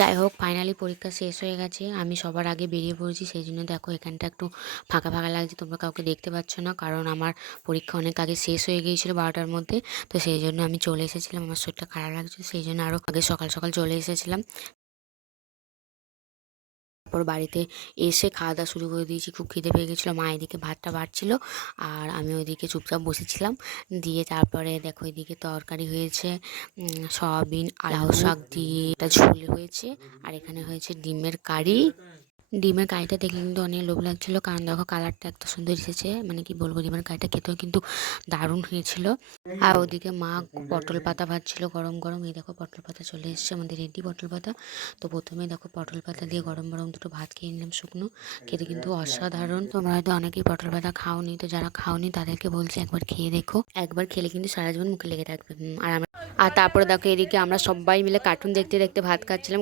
যাই হোক, ফাইনালি পরীক্ষা শেষ হয়ে গেছে। আমি সবার আগে বেরিয়ে পড়েছি, সেই জন্য দেখো এখানটা একটু ফাঁকা ফাঁকা লাগছে, তোমরা কাউকে দেখতে পাচ্ছ না, কারণ আমার পরীক্ষা অনেক আগে শেষ হয়ে গিয়েছিলো 12টার মধ্যে। তো সেই জন্য আমি চলে এসেছিলাম, আমার শরীরটা খারাপ লাগছে, সেই জন্য আরও আগে সকাল সকাল চলে এসেছিলাম। তারপর বাড়িতে এসে খাওয়া দাওয়া শুরু করে দিয়েছি, খুব খিদে পেয়ে গেছিলো। মা এদিকে ভাতটা বাড়ছিল আর আমি ওইদিকে চুপচাপ বসেছিলাম। দিয়ে তারপরে দেখো এদিকে তরকারি হয়েছে, সয়াবিন লাউ শাক দিয়ে একটা ঝোল হয়েছে, আর এখানে হয়েছে ডিমের কারি। ডিমের কারিটা দেখে কিন্তু অনেক লোভ লাগছিলো, কারণ দেখো কালারটা এত সুন্দর এসেছে, মানে কি বলবো, ডিমের কারিটা খেতেও কিন্তু দারুণ হয়েছিল। আর ওদিকে মা পটল পাতা ভাজছিল গরম গরম। এই দেখো পটল পাতা চলে এসেছে, আমাদের রেডি পটল পাতা। তো প্রথমে দেখো পটল পাতা দিয়ে গরম গরম দুটো ভাত খেয়ে নিলাম শুকনো, খেতে কিন্তু অসাধারণ। তোমরা হয়তো অনেকেই পটল পাতা খাওনি, তো যারা খাওনি তাদেরকে বলছি একবার খেয়ে দেখো, একবার খেলে কিন্তু সারা জীবন মুখে লেগে থাকবে। আর তারপরে দেখো এদিকে আমরা সবাই মিলে কার্টুন দেখতে দেখতে ভাত খাচ্ছিলাম।